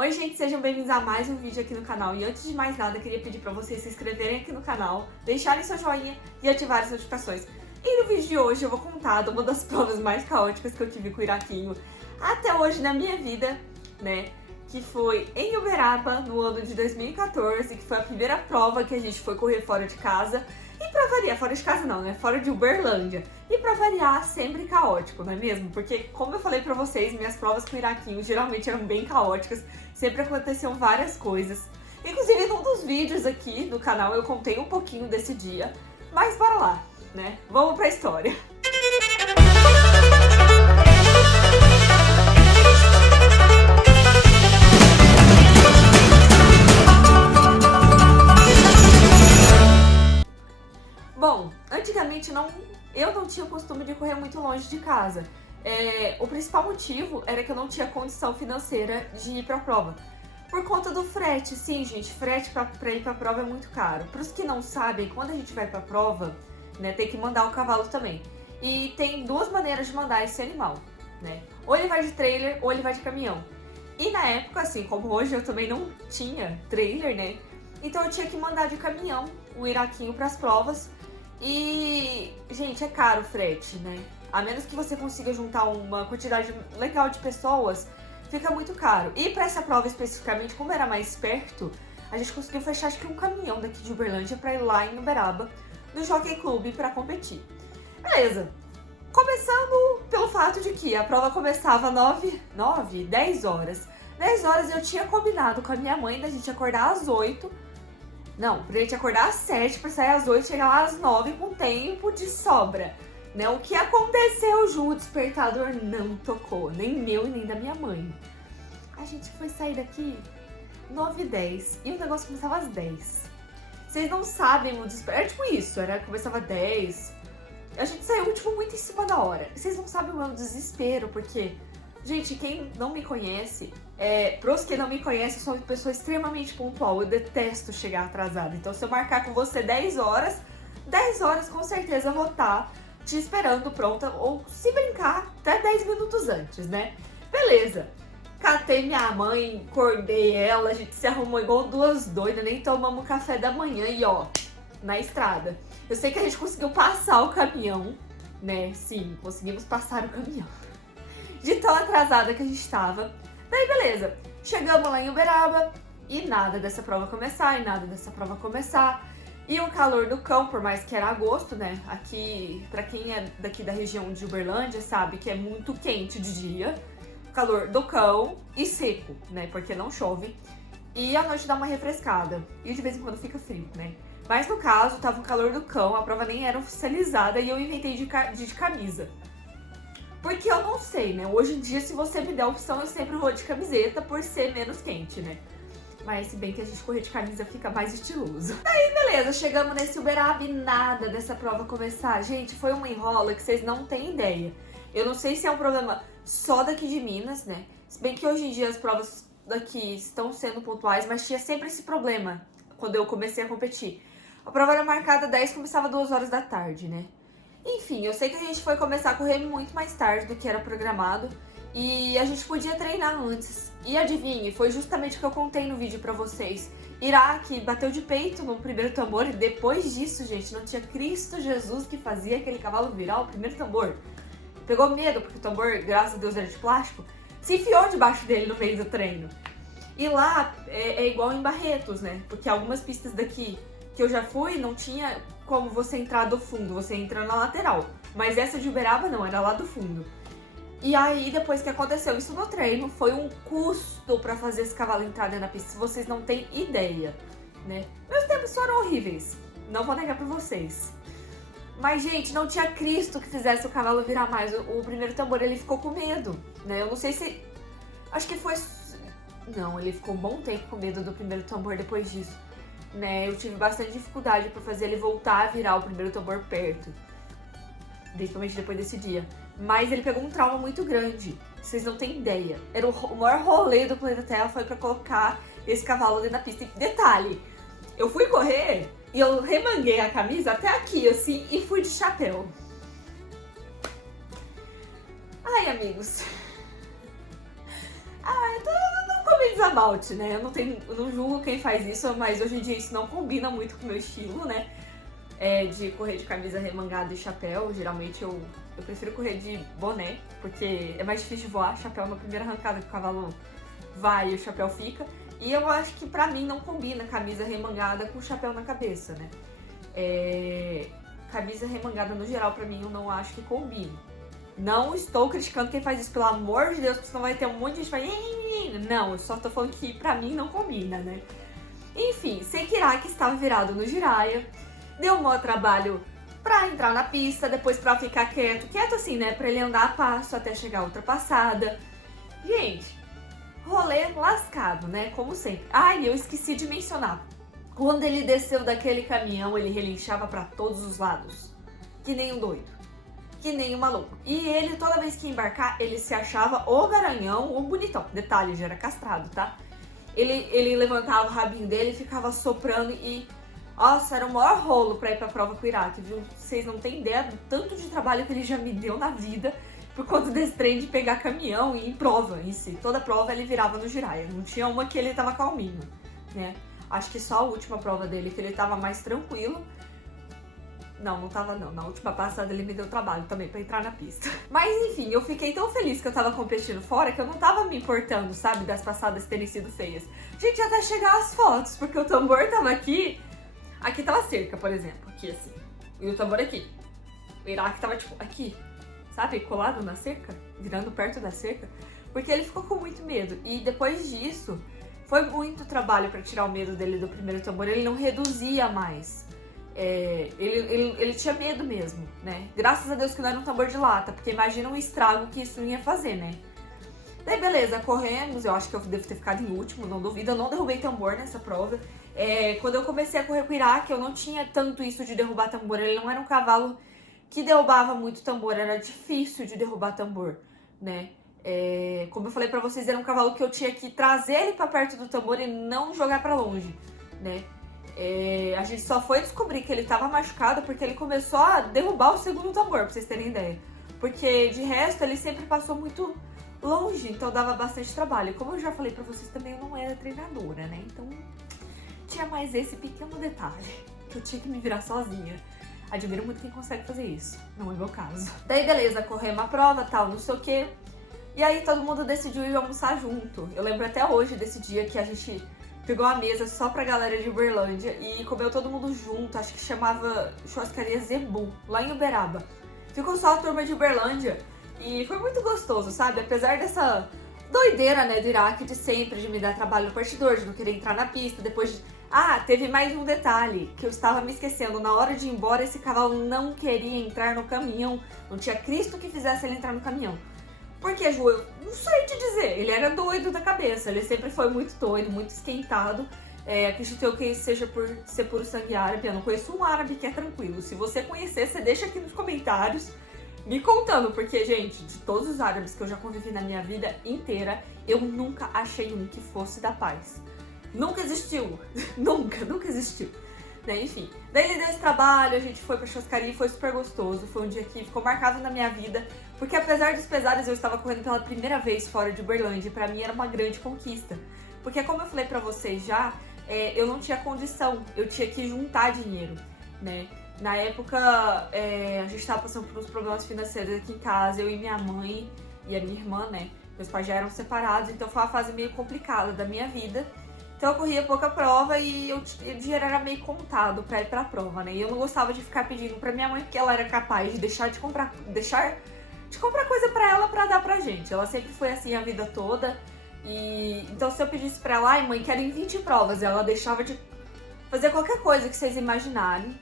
Oi gente, sejam bem-vindos a mais um vídeo aqui no canal. E antes de mais nada, eu queria pedir pra vocês se inscreverem aqui no canal, deixarem seu joinha e ativarem as notificações. E no vídeo de hoje eu vou contar de uma das provas mais caóticas que eu tive com o Iraquinho até hoje na minha vida, né? Que foi em Uberaba, no ano de 2014, que foi a primeira prova que a gente foi correr fora de casa. E pra variar, fora de casa não, né? Fora de Uberlândia. E pra variar, sempre caótico, não é mesmo? Porque, como eu falei pra vocês, minhas provas com o Iraquinho geralmente eram bem caóticas. Sempre aconteciam várias coisas. Inclusive, num dos vídeos aqui do canal eu contei um pouquinho desse dia. Mas bora lá, né? Vamos pra história. Bom, antigamente eu não tinha o costume de correr muito longe de casa. O principal motivo era que eu não tinha condição financeira de ir pra prova. Por conta do frete. Sim, gente, frete pra ir pra prova é muito caro. Para os que não sabem, quando a gente vai pra prova, né, tem que mandar o cavalo também. E tem duas maneiras de mandar esse animal, né? Ou ele vai de trailer, ou ele vai de caminhão. E na época, assim como hoje, eu também não tinha trailer, né? Então eu tinha que mandar de caminhão o Iraquinho pras provas. E, gente, é caro o frete, né? A menos que você consiga juntar uma quantidade legal de pessoas, fica muito caro. E pra essa prova especificamente, como era mais perto, a gente conseguiu fechar acho que um caminhão daqui de Uberlândia pra ir lá em Uberaba, no Jockey Club, pra competir. Beleza. Começando pelo fato de que a prova começava 10 horas. 10 horas eu tinha combinado com a minha mãe da gente acordar às 8. Não, pra gente acordar às 7 pra sair às 8 e chegar lá às 9 com tempo de sobra. Né? O que aconteceu, Ju? O despertador não tocou, nem meu e nem da minha mãe. A gente foi sair daqui 9h10 e o negócio começava às 10. Vocês não sabem o desespero. Era tipo isso, começava às 10. A gente saiu tipo muito em cima da hora. Vocês não sabem o meu desespero, porque, gente, quem não me conhece, pros que não me conhecem, eu sou uma pessoa extremamente pontual. Eu detesto chegar atrasada. Então, se eu marcar com você 10 horas com certeza eu vou estar te esperando pronta, ou se brincar, até 10 minutos antes, né? Beleza. Catei minha mãe, acordei ela, a gente se arrumou igual duas doidas, nem tomamos café da manhã e ó, na estrada. Eu sei que a gente conseguiu passar o caminhão, né? Sim, conseguimos passar o caminhão. De tão atrasada que a gente tava. Daí, beleza. Chegamos lá em Uberaba e nada dessa prova começar, E o calor do cão, por mais que era agosto, né? Aqui, pra quem é daqui da região de Uberlândia, sabe que é muito quente de dia. Calor do cão e seco, né? Porque não chove. E à noite dá uma refrescada. E de vez em quando fica frio, né? Mas no caso, tava o calor do cão, a prova nem era oficializada e eu inventei de camisa. Porque eu não sei, né? Hoje em dia, se você me der a opção, eu sempre vou de camiseta por ser menos quente, né? Mas se bem que a gente correr de camisa fica mais estiloso. Daí, beleza, chegamos nesse Uberaba e nada dessa prova começar. Gente, foi uma enrola que vocês não têm ideia. Eu não sei se é um problema só daqui de Minas, né? Se bem que hoje em dia as provas daqui estão sendo pontuais, mas tinha sempre esse problema quando eu comecei a competir. A prova era marcada 10, começava 2 horas da tarde, né? Enfim, eu sei que a gente foi começar a correr muito mais tarde do que era programado. E a gente podia treinar antes. E adivinhe, foi justamente o que eu contei no vídeo pra vocês. Iraque bateu de peito no primeiro tambor e depois disso, gente, não tinha Cristo Jesus que fazia aquele cavalo virar o primeiro tambor. Pegou medo, porque o tambor, graças a Deus, era de plástico. Se enfiou debaixo dele no meio do treino. E lá é igual em Barretos, né? Porque algumas pistas daqui que eu já fui, não tinha como você entrar do fundo, você entra na lateral. Mas essa de Uberaba não, era lá do fundo. E aí, depois que aconteceu isso no treino, foi um custo pra fazer esse cavalo entrar dentro da pista, se vocês não têm ideia, né? Meus tempos foram horríveis, não vou negar pra vocês. Mas, gente, não tinha Cristo que fizesse o cavalo virar mais. O primeiro tambor, ele ficou com medo, né? Eu não sei se... Acho que foi... Não, ele ficou um bom tempo com medo do primeiro tambor depois disso, né? Eu tive bastante dificuldade pra fazer ele voltar a virar o primeiro tambor perto. Principalmente depois desse dia. Mas ele pegou um trauma muito grande. Vocês não têm ideia. Era o maior rolê do planeta Terra foi pra colocar esse cavalo dentro da pista. E detalhe, eu fui correr e eu remanguei a camisa até aqui, assim, e fui de chapéu. Ai, amigos. Ai, eu tô about, né? Eu não julgo quem faz isso, mas hoje em dia isso não combina muito com o meu estilo, né? De correr de camisa remangada e chapéu. Geralmente eu prefiro correr de boné, porque é mais difícil de voar chapéu na primeira arrancada que o cavalo vai e o chapéu fica. E eu acho que pra mim não combina camisa remangada com chapéu na cabeça, né? Camisa remangada no geral pra mim eu não acho que combina. Não estou criticando quem faz isso, pelo amor de Deus, porque senão vai ter um monte de gente que vai... Não, eu só tô falando que pra mim não combina, né? Enfim, Sekiraki estava virado no Jiraiya, deu um maior trabalho pra entrar na pista, depois pra ficar quieto assim, né? Pra ele andar a passo até chegar a ultrapassada. Gente, rolê lascado, né? Como sempre. E eu esqueci de mencionar. Quando ele desceu daquele caminhão, ele relinchava pra todos os lados. Que nem um doido. Que nem um maluco. E ele, toda vez que ia embarcar, ele se achava o garanhão, o bonitão. Detalhe, já era castrado, tá? Ele levantava o rabinho dele e ficava soprando e... Nossa, era o maior rolo pra ir pra prova com o Iraque, viu? Vocês não têm ideia do tanto de trabalho que ele já me deu na vida por conta desse trem de pegar caminhão e ir em prova em si. Toda prova ele virava no Jiraiya. Não tinha uma que ele tava calminho, né? Acho que só a última prova dele que ele tava mais tranquilo. Não tava não. Na última passada ele me deu trabalho também pra entrar na pista. Mas enfim, eu fiquei tão feliz que eu tava competindo fora que eu não tava me importando, sabe, das passadas terem sido feias. Gente, até chegar as fotos, porque o tambor tava aqui. Aqui tava a cerca, por exemplo, aqui assim. E o tambor aqui. O Iraque tava tipo aqui, sabe, colado na cerca, virando perto da cerca. Porque ele ficou com muito medo. E depois disso, foi muito trabalho pra tirar o medo dele do primeiro tambor. Ele não reduzia mais. Ele tinha medo mesmo, né? Graças a Deus que não era um tambor de lata, porque imagina o estrago que isso ia fazer, né? Daí beleza, corremos, eu acho que eu devo ter ficado em último, não duvido, eu não derrubei tambor nessa prova. Quando eu comecei a correr com o Iraque, eu não tinha tanto isso de derrubar tambor, ele não era um cavalo que derrubava muito tambor, era difícil de derrubar tambor, né? Como eu falei pra vocês, era um cavalo que eu tinha que trazer ele pra perto do tambor e não jogar pra longe, né? A gente só foi descobrir que ele tava machucado porque ele começou a derrubar o segundo tambor, pra vocês terem ideia. Porque de resto ele sempre passou muito longe, então dava bastante trabalho. Como eu já falei pra vocês também, eu não era treinadora, né? Então tinha mais esse pequeno detalhe, que eu tinha que me virar sozinha. Admiro muito quem consegue fazer isso, não é meu caso. Daí beleza, corremos a prova, tal, não sei o quê. E aí todo mundo decidiu ir almoçar junto. Eu lembro até hoje desse dia que a gente pegou a mesa só pra galera de Uberlândia e comeu todo mundo junto, acho que chamava Churrascaria Zebu, lá em Uberaba. Ficou só a turma de Uberlândia e foi muito gostoso, sabe? Apesar dessa doideira, né, do Iraque de sempre, de me dar trabalho no partidor, de não querer entrar na pista, depois de... teve mais um detalhe que eu estava me esquecendo. Na hora de ir embora, esse cavalo não queria entrar no caminhão. Não tinha Cristo que fizesse ele entrar no caminhão. Por que, Ju? Eu não sei te dizer. Ele era doido da cabeça. Ele sempre foi muito doido, muito esquentado. Acredito eu que seja por ser puro sangue árabe. Eu não conheço um árabe que é tranquilo. Se você conhecer, você deixa aqui nos comentários me contando. Porque, gente, de todos os árabes que eu já convivi na minha vida inteira, eu nunca achei um que fosse da paz. Nunca existiu. nunca existiu. Né? Enfim, daí ele deu esse trabalho, a gente foi pra churrascaria e foi super gostoso. Foi um dia que ficou marcado na minha vida, porque apesar dos pesares, eu estava correndo pela primeira vez fora de Uberlândia e pra mim era uma grande conquista. Porque como eu falei pra vocês já, eu não tinha condição, eu tinha que juntar dinheiro, né? Na época, a gente tava passando por uns problemas financeiros aqui em casa, eu e minha mãe e a minha irmã, né? Meus pais já eram separados, então foi uma fase meio complicada da minha vida. Então eu corria pouca prova e o dinheiro era meio contado pra ir pra prova, né? E eu não gostava de ficar pedindo pra minha mãe, porque ela era capaz de deixar de comprar coisa pra ela pra dar pra gente. Ela sempre foi assim a vida toda. E então se eu pedisse pra ela, mãe, quero em 20 provas, ela deixava de fazer qualquer coisa que vocês imaginarem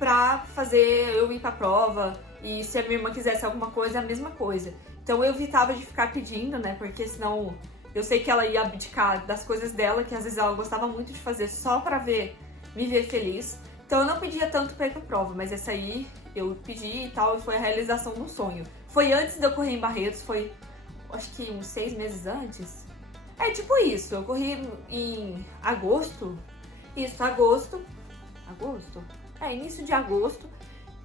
pra fazer eu ir pra prova. E se a minha irmã quisesse alguma coisa, a mesma coisa. Então eu evitava de ficar pedindo, né? Porque senão eu sei que ela ia abdicar das coisas dela, que às vezes ela gostava muito de fazer só pra me ver feliz. Então eu não pedia tanto pra ir pra prova, mas essa aí eu pedi e tal, e foi a realização do sonho. Foi antes de eu correr em Barretos, foi acho que uns 6 meses antes. Tipo isso, eu corri em agosto. Isso, agosto. Início de agosto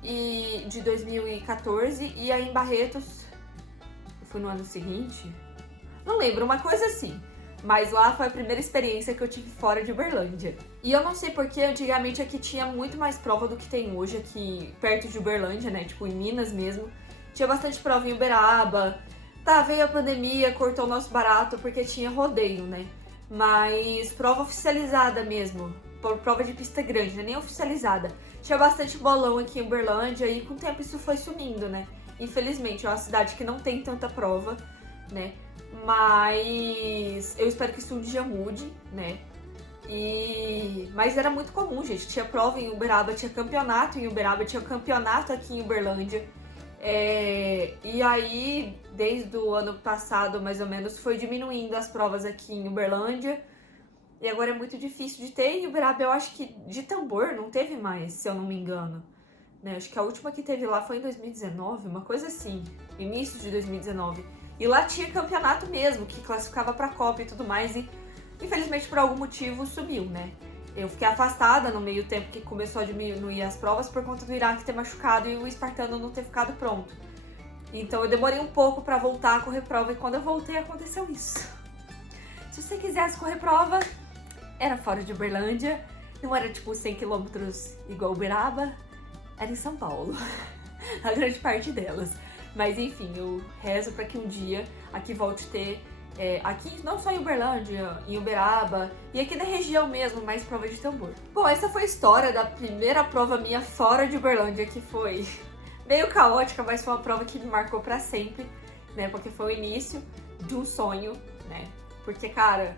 de 2014. E aí em Barretos, foi no ano seguinte. Não lembro, uma coisa assim. Mas lá foi a primeira experiência que eu tive fora de Uberlândia. E eu não sei porque antigamente aqui tinha muito mais prova do que tem hoje aqui perto de Uberlândia, né? Tipo em Minas mesmo. Tinha bastante prova em Uberaba. Tá, veio a pandemia, cortou o nosso barato porque tinha rodeio, né? Mas prova oficializada mesmo. Prova de pista grande, né? Nem oficializada. Tinha bastante bolão aqui em Uberlândia e com o tempo isso foi sumindo, né? Infelizmente, é uma cidade que não tem tanta prova, né? Mas eu espero que isso um dia mude, né? Mas era muito comum, gente. Tinha prova em Uberaba, tinha campeonato em Uberaba, tinha campeonato aqui em Uberlândia. E aí, desde o ano passado, mais ou menos, foi diminuindo as provas aqui em Uberlândia. E agora é muito difícil de ter. Em Uberaba, eu acho que de tambor não teve mais, se eu não me engano. Né? Acho que a última que teve lá foi em 2019, uma coisa assim. Início de 2019. E lá tinha campeonato mesmo, que classificava pra Copa e tudo mais. E infelizmente, por algum motivo, sumiu, né? Eu fiquei afastada no meio tempo que começou a diminuir as provas por conta do Iraque ter machucado e o espartano não ter ficado pronto. Então eu demorei um pouco pra voltar a correr prova e quando eu voltei aconteceu isso. Se você quisesse correr prova, era fora de Uberlândia, não era tipo 100 km igual Uberaba, era em São Paulo, a grande parte delas. Mas enfim, eu rezo pra que um dia aqui volte a ter, aqui não só em Uberlândia, em Uberaba e aqui na região mesmo, mais prova de tambor. Bom, essa foi a história da primeira prova minha fora de Uberlândia, que foi meio caótica, mas foi uma prova que me marcou pra sempre, né? Porque foi o início de um sonho, né? Porque, cara,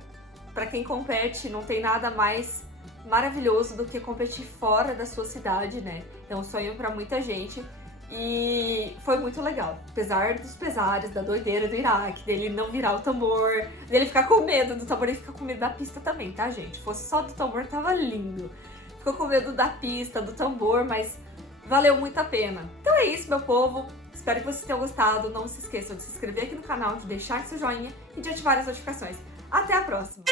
pra quem compete, não tem nada mais maravilhoso do que competir fora da sua cidade, né? É um sonho pra muita gente. E foi muito legal, apesar dos pesares, da doideira do Iraque, dele não virar o tambor, dele ficar com medo do tambor e ficar com medo da pista também, tá, gente? Se fosse só do tambor, tava lindo. Ficou com medo da pista, do tambor, mas valeu muito a pena. Então é isso, meu povo. Espero que vocês tenham gostado. Não se esqueçam de se inscrever aqui no canal, de deixar seu joinha e de ativar as notificações. Até a próxima!